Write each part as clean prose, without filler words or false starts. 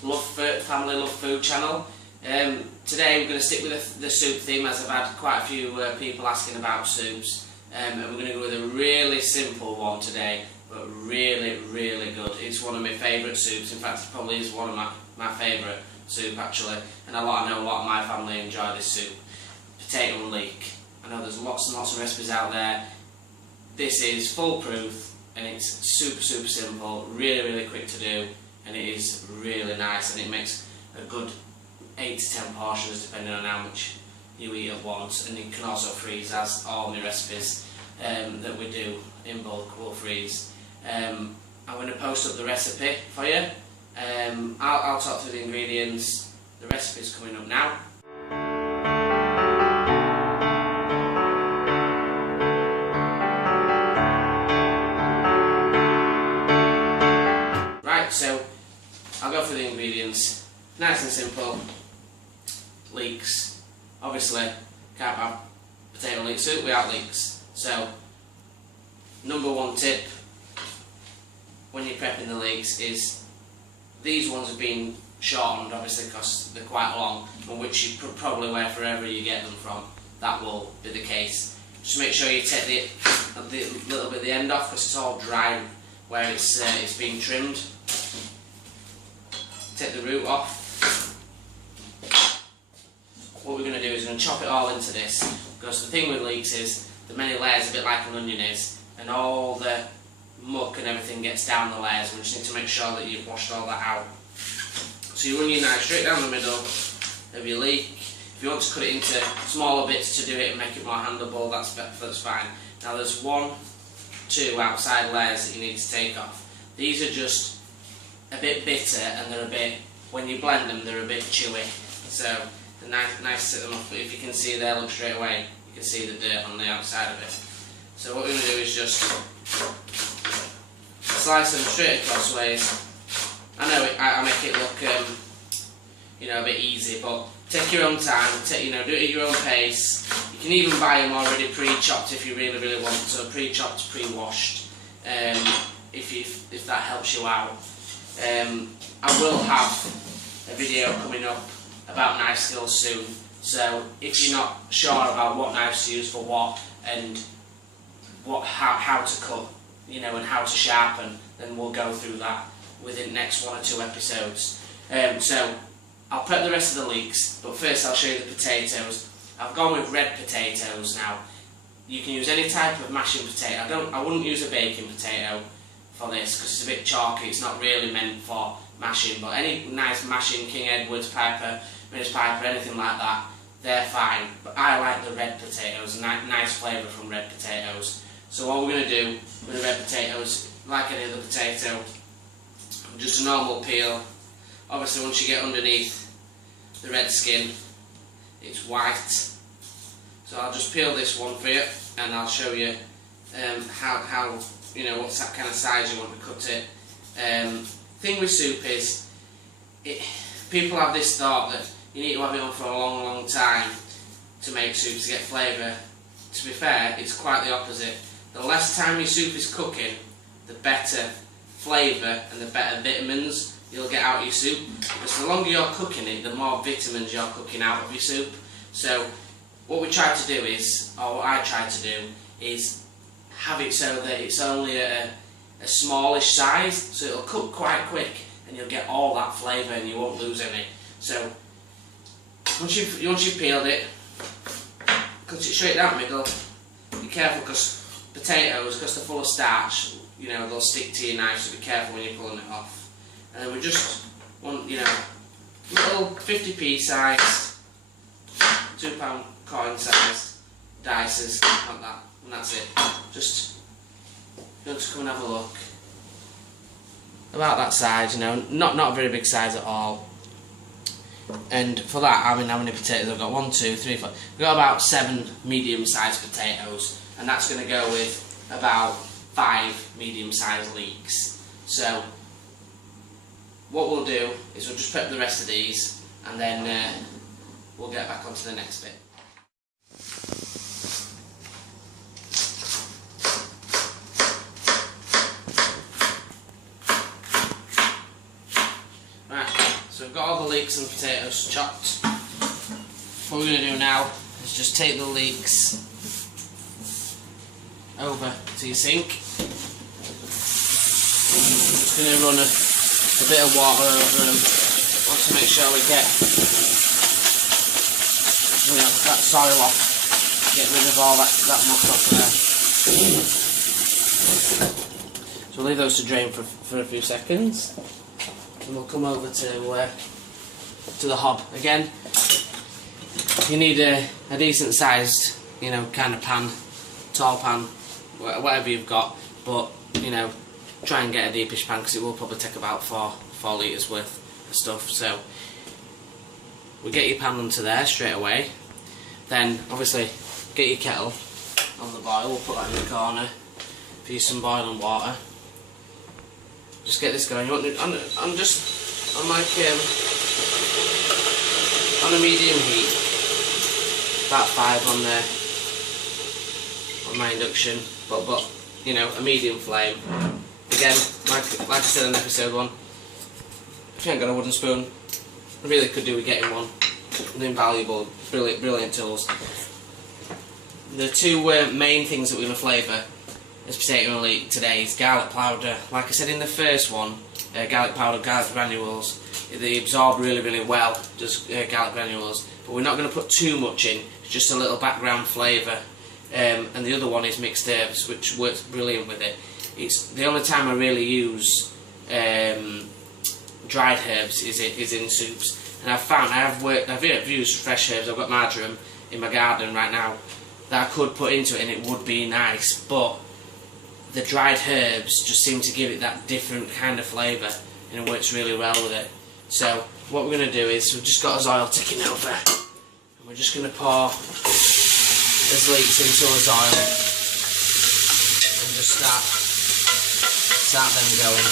Family Love Food channel. Today we're going to stick with the soup theme, as I've had quite a few people asking about soups, and we're going to go with a really simple one today, but really good. It's one of my favourite soups. In fact, it probably is one of my favourite soup actually, and I know a lot of my family enjoy this soup. Potato and leek. I know there's lots and lots of recipes out there. This is foolproof and it's super simple, really quick to do, and it is really nice, and it makes a good 8 to 10 portions depending on how much you eat at once. And you can also freeze, as all my recipes that we do in bulk will freeze. I'm going to post up the recipe for you. I'll talk through the ingredients. The recipe's coming up now. Right, so I'll go through the ingredients. Nice and simple. Leeks. Obviously, can't have potato leek soup without leeks. So, number one tip when you're prepping the leeks is these ones have been shortened, obviously, because they're quite long, and which you probably wear wherever you get them from. That will be the case. Just make sure you take the little bit of the end off, because it's all dry where it's been trimmed. Take the root off. What we're going to do is we're going to chop it all into this, because the thing with leeks is the many layers, a bit like an onion is, and all the muck and everything gets down the layers. We just need to make sure that you've washed all that out. So you run your knife straight down the middle of your leek. If you want to cut it into smaller bits to do it and make it more handleable, that's fine. Now there's 2 outside layers that you need to take off. These are just a bit bitter, and they're a bit, when you blend them, they're a bit chewy. So they're nice to set them off, but if you can see there, look straight away, you can see the dirt on the outside of it. So what we're going to do is just slice them straight across ways. I know I make it look a bit easy, but take your own time, do it at your own pace. You can even buy them already pre-chopped if you really want to, pre-chopped, pre-washed, if that helps you out. I will have a video coming up about knife skills soon, so if you're not sure about what knives to use for what, and how to cut, and how to sharpen, then we'll go through that within the next 1 or 2 episodes. So I'll prep the rest of the leeks, but first I'll show you the potatoes. I've gone with red potatoes now. You can use any type of mashing potato. I wouldn't use a baking potato for this, because it's a bit chalky. It's not really meant for mashing, but any nice mashing, King Edward's Piper, Miss Piper, anything like that, they're fine. But I like the red potatoes, nice flavour from red potatoes. So what we're going to do with the red potatoes, like any other potato, just a normal peel. Obviously once you get underneath the red skin, it's white. So I'll just peel this one for you, and I'll show you how what's that kind of size you want to cut it. Thing with soup is, people have this thought that you need to have it on for a long time to make soup to get flavour. To be fair, it's quite the opposite. The less time your soup is cooking, the better flavour and the better vitamins you'll get out of your soup, because the longer you're cooking it, the more vitamins you're cooking out of your soup. So what we try to do is, or what I try to do, is have it so that it's only a smallish size, so it'll cook quite quick and you'll get all that flavour and you won't lose any. So once you've peeled it, cut it straight down the middle. Be careful, because potatoes, because they're full of starch, they'll stick to your knife, so be careful when you're pulling it off. And then we just want, little 50p sized, £2 coin sized dices, like that, and that's it. Just come and have a look. About that size, not a very big size at all. And for that, how many potatoes I've got? 1, 2, 3, 4. I've got about 7 medium-sized potatoes, and that's going to go with about 5 medium-sized leeks. So what we'll do is we'll just prep the rest of these, and then we'll get back onto the next bit. leeks and potatoes chopped. What we're going to do now is just take the leeks over to your sink. Just going to run a bit of water over them. Want to make sure we get that soil off. Get rid of all that muck off there. So we'll leave those to drain for a few seconds. And we'll come over to the hob again. You need a decent sized, kind of pan, tall pan, whatever you've got, but try and get a deepish pan because it will probably take about 4 litres worth of stuff. So we get your pan onto there straight away. Then obviously get your kettle on the boil. We'll put that in the corner for you some boiling water. Just get this going. You want it on a medium heat, about 5 on my induction, but a medium flame. Again, like I said in episode 1, if you ain't got a wooden spoon, I really could do with getting one. An invaluable, brilliant tools. The two main things that we're going to flavour this potato and leek today is garlic powder. Like I said in the first one, garlic powder, garlic granules, they absorb really well, just garlic granules, but we're not going to put too much in, it's just a little background flavour. And the other one is mixed herbs, which works brilliant with it. It's the only time I really use dried herbs is in soups, and I've found I've used fresh herbs. I've got marjoram in my garden right now that I could put into it and it would be nice, but the dried herbs just seem to give it that different kind of flavour and it works really well with it. So what we're going to do is we've just got our oil ticking over and we're just going to pour these leeks into our oil and just start them going.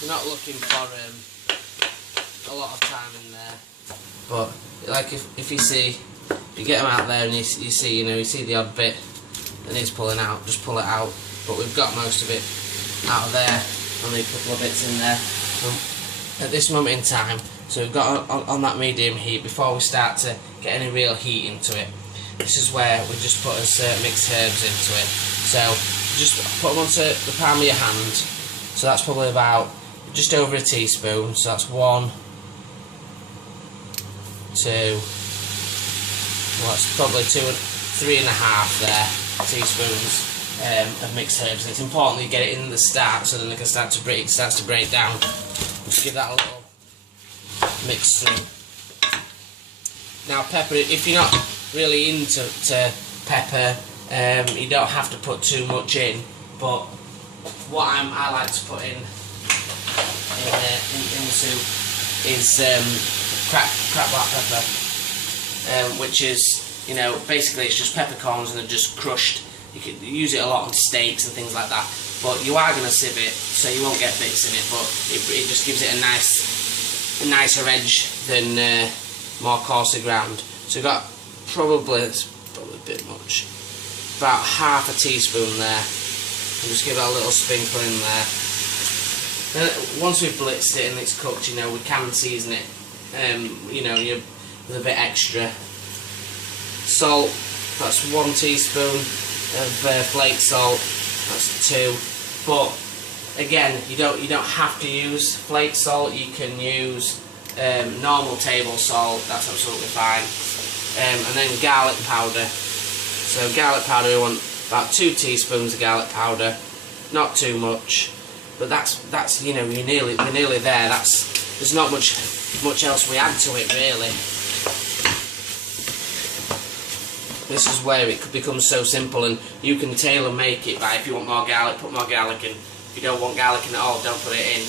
We're not looking for a lot of time in there, but like if you get them out there and you see the odd bit that needs pulling out, just pull it out. But we've got most of it out of there, only a couple of bits in there at this moment in time. So we've got on that medium heat before we start to get any real heat into it. This is where we just put mixed herbs into it. So just put them onto the palm of your hand. So that's probably about just over a teaspoon. So that's 1, 2. Well, that's probably 2 and 3.5 there teaspoons of mixed herbs. And it's important that you get it in the start so then it can starts to break down. Just give that a little mix through. Now pepper, if you're not really into pepper, you don't have to put too much in. But what I like to put in the soup is crap black pepper, which is, basically it's just peppercorns and they're just crushed. You can use it a lot on steaks and things like that, but you are going to sieve it so you won't get bits in it, but it just gives it a nicer edge than more coarser ground. So we've got probably a bit much, about half a teaspoon there, and just give it a little sprinkle in there. Then once we've blitzed it and it's cooked, we can season it, with a bit extra. Salt, that's 1 teaspoon of flake salt, that's 2. But again, you don't have to use flake salt. You can use normal table salt. That's absolutely fine. And then garlic powder. So garlic powder, we want about 2 teaspoons of garlic powder, not too much. But that's we're nearly there. There's not much else we add to it really. This is where it becomes so simple, and you can tailor make it by, if you want more garlic, put more garlic in. If you don't want garlic in at all, don't put it in.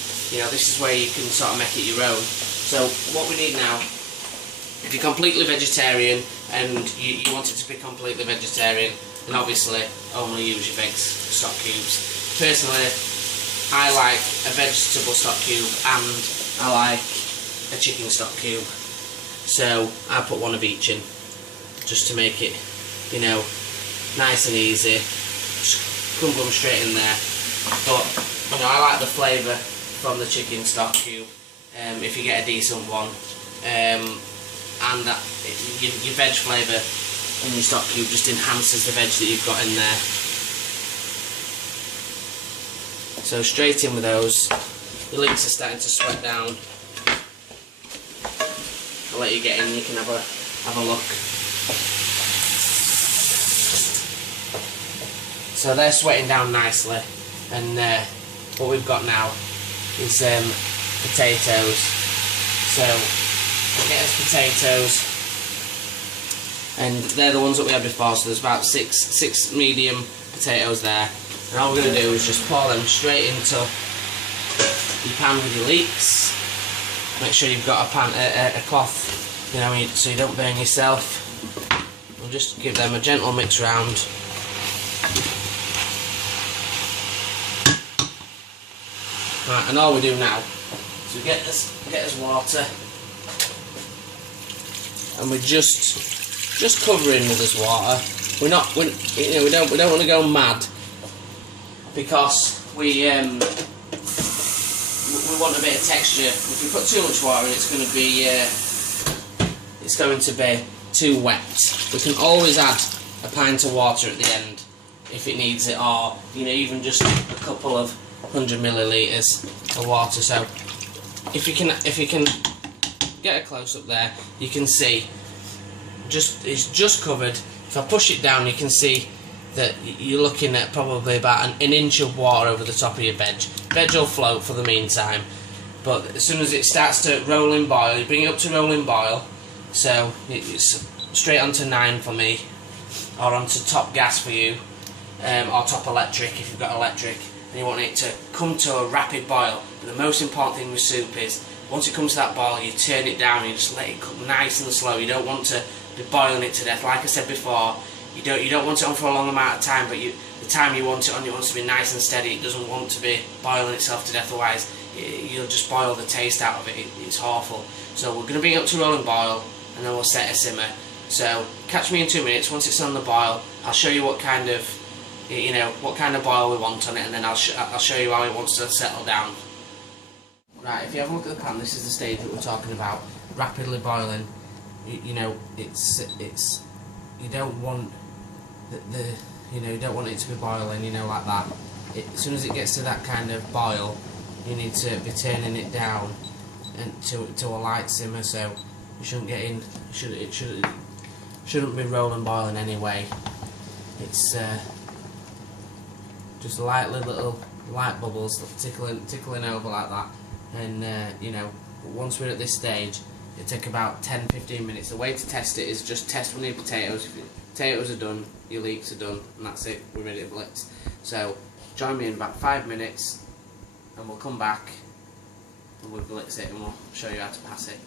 This is where you can sort of make it your own. So what we need now, if you're completely vegetarian and you want it to be completely vegetarian, then obviously only use your veg stock cubes. Personally, I like a vegetable stock cube and I like a chicken stock cube. So I put 1 of each in, just to make it, nice and easy. Just couldn't put them straight in there. But you know, I like the flavour from the chicken stock cube. If you get a decent one, and that your veg flavour in your stock cube just enhances the veg that you've got in there. So straight in with those. The leeks are starting to sweat down. I'll let you get in. You can have a look. So they're sweating down nicely, and what we've got now is potatoes. So we'll get us potatoes, and they're the ones that we had before. So there's about six medium potatoes there, and all we're going to do is just pour them straight into your pan with your leeks. Make sure you've got a cloth, you know, so you don't burn yourself. We'll just give them a gentle mix round. Right, and all we do now is we get this water, and we're just covering with this water. We don't want to go mad, because we want a bit of texture. If we put too much water in, it's going to be too wet. We can always add a pint of water at the end if it needs it, or you know, even just a couple of 100 millilitres of water. So if you can get a close up there, you can see it's just covered. If I push it down, you can see that you're looking at probably about an inch of water over the top of your veg. Veg will float for the meantime, but as soon as it starts to roll and boil, you bring it up to rolling boil. So it's straight onto 9 for me, or onto top gas for you, or top electric if you've got electric. And you want it to come to a rapid boil. But the most important thing with soup is, once it comes to that boil, you turn it down and you just let it cook nice and slow. You don't want to be boiling it to death. Like I said before, you don't want it on for a long amount of time, but the time you want it on, it wants to be nice and steady. It doesn't want to be boiling itself to death, otherwise you'll just boil the taste out of it. It's awful. So we're going to bring it up to rolling boil, and then we'll set a simmer. So catch me in 2 minutes. Once it's on the boil, I'll show you what kind of boil we want on it, and then I'll show you how it wants to settle down. Right, if you have a look at the pan, this is the stage that we're talking about, rapidly boiling. You know, you don't want you don't want it to be boiling, you know, like that. As soon as it gets to that kind of boil, you need to be turning it down and to a light simmer. So you shouldn't get in. It shouldn't be rolling boiling anyway. It's just little light bubbles tickling over like that, and you know, once we're at this stage, it take about 10-15 minutes. The way to test it is just test when your potatoes. If your potatoes are done, your leeks are done, and that's it. We're ready to blitz. So join me in about 5 minutes, and we'll come back and we'll blitz it, and we'll show you how to pass it.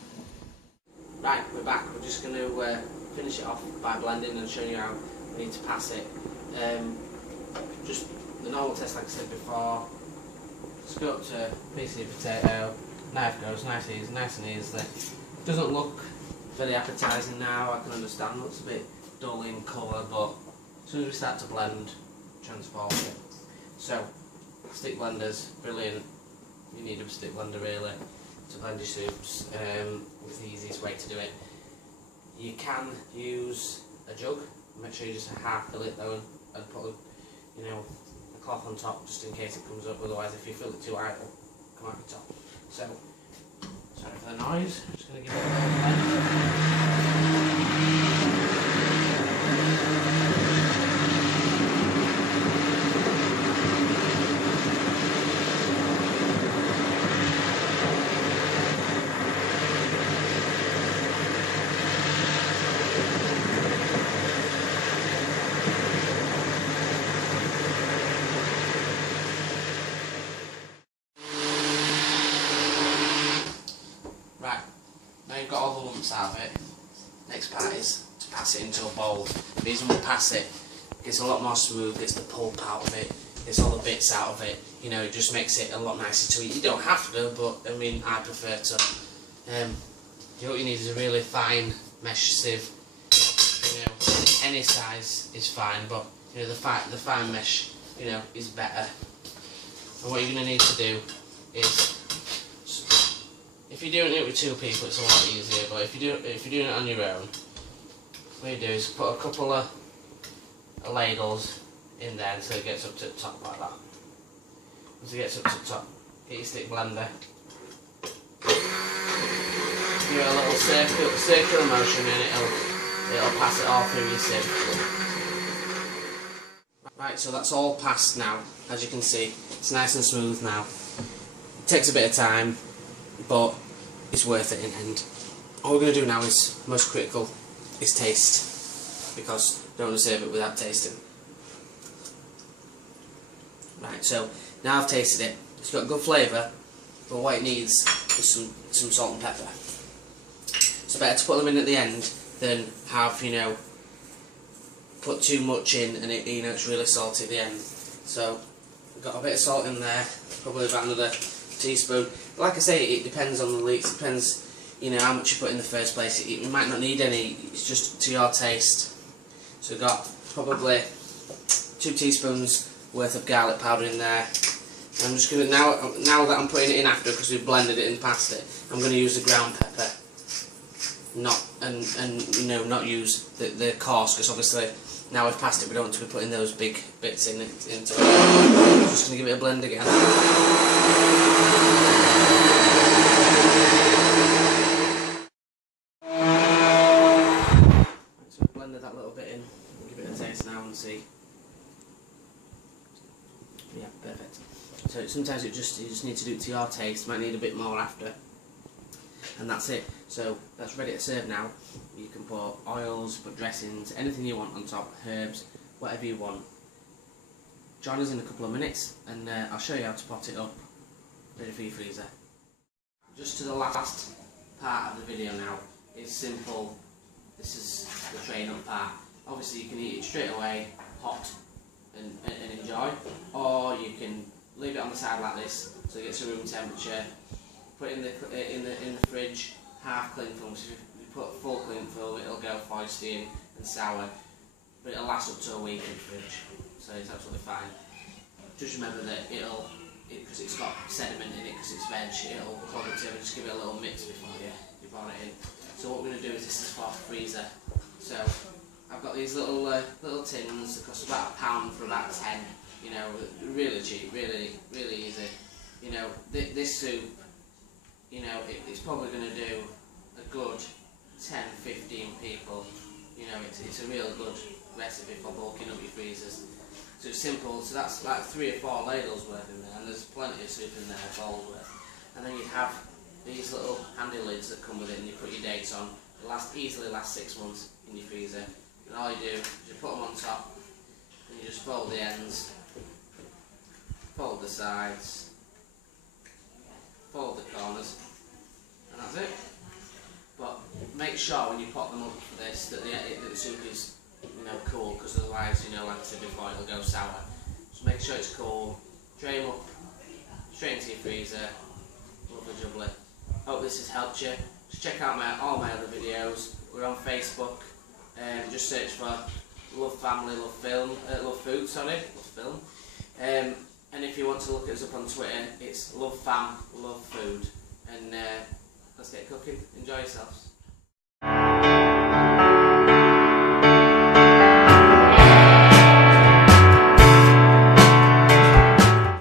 Right, we're back. We're just going to finish it off by blending and showing you how we need to pass it. Just the normal test, like I said before. Just go up to a piece of your potato. Knife goes nice and easily. Doesn't look very appetising now, I can understand. Looks a bit dull in colour, but as soon as we start to blend, transform it. So, stick blenders, brilliant. You need a stick blender really to blend your soups. It's the easiest way to do it. You can use a jug. Make sure you just half fill it though, and put a cloth on top just in case it comes up. Otherwise, if you fill it too high, it'll come out the top. So, sorry for the noise. I'm just going to give it a little blend. You've got all the lumps out of it. Next part is to pass it into a bowl. The reason we pass it, gets a lot more smooth, gets the pulp out of it, gets all the bits out of it. You know, it just makes it a lot nicer to eat. You don't have to, but I mean, I prefer to. What you need is a really fine mesh sieve. You know, any size is fine, but you know, the fine mesh you know, is better. And what you're going to need to do is, if you're doing it with 2 people, it's a lot easier. But if you're doing it on your own, what you do is put a couple of ladles in there until it gets up to the top like that. Once it gets up to the top, get your stick blender. Give it a little circular motion and it'll pass it all through your sieve. Right, so that's all passed now. As you can see, it's nice and smooth now. It takes a bit of time, but it's worth it in the end. All we're going to do now is, most critical, is taste, because you don't want to serve it without tasting. Right, so now I've tasted it. It's got good flavour, but what it needs is some salt and pepper. It's better to put them in at the end than have, you know, put too much in and it, you know, it's really salty at the end. So I've got a bit of salt in there, probably about another teaspoon. But like I say, it depends on the leeks. It depends, you know, how much you put in the first place. You might not need any. It's just to your taste. So we've got probably 2 teaspoons worth of garlic powder in there. I'm just going to, now that I'm putting it in after, because we've blended it and passed it, I'm going to use the ground pepper. And you know, not use the coarse, because obviously now we've passed it, we don't want to be putting those big bits into it. I'm just going to give it a blend again. So we've blended that little bit in. We'll give it a taste now and see. Yeah, perfect. So sometimes you just need to do it to your taste. Might need a bit more after. And that's it. So that's ready to serve now. You can put oils, put dressings, anything you want on top, herbs, whatever you want. Join us in a couple of minutes and I'll show you how to pot it up, ready for your freezer. Just to the last part of the video now. It's simple. This is the train up part. Obviously you can eat it straight away, hot, and enjoy, or you can leave it on the side like this so it gets to room temperature. Put it in the fridge, half cling film. So if you put full cling film, it'll go foisty and sour, but it'll last up to a week in the fridge, so it's absolutely fine. Just remember that because it's got sediment in it, because it's veg, it'll clog it together. Just give it a little mix before you pour it in. So what we're going to do is, this is for freezer. So I've got these little tins that cost about £1 for about 10. You know, really cheap, really easy. You know, this soup, you know, it's probably going to do a good 10-15 people. You know, it's a real good recipe for bulking up your freezers. So it's simple. So that's like 3 or 4 ladles worth in there, and there's plenty of soup in there, bowls worth. And then you have these little handy lids that come with it, and you put your dates on. It easily lasts 6 months in your freezer. And all you do is you put them on top, and you just fold the ends, fold the sides, fold the corners, and that's it. But make sure when you pot them up for this that the soup is, you know, cool, because otherwise, you know, like I said before, it'll go sour. So make sure it's cool. Tray them up straight into your freezer. Lovely jubbly. Hope this has helped you. Just check out all my other videos. We're on Facebook. Just search for Love Family, Love Film, Love Food. Sorry, Love Film. And if you want to look us up on Twitter, it's Love Fam, Love Food. And let's get cooking. Enjoy yourselves.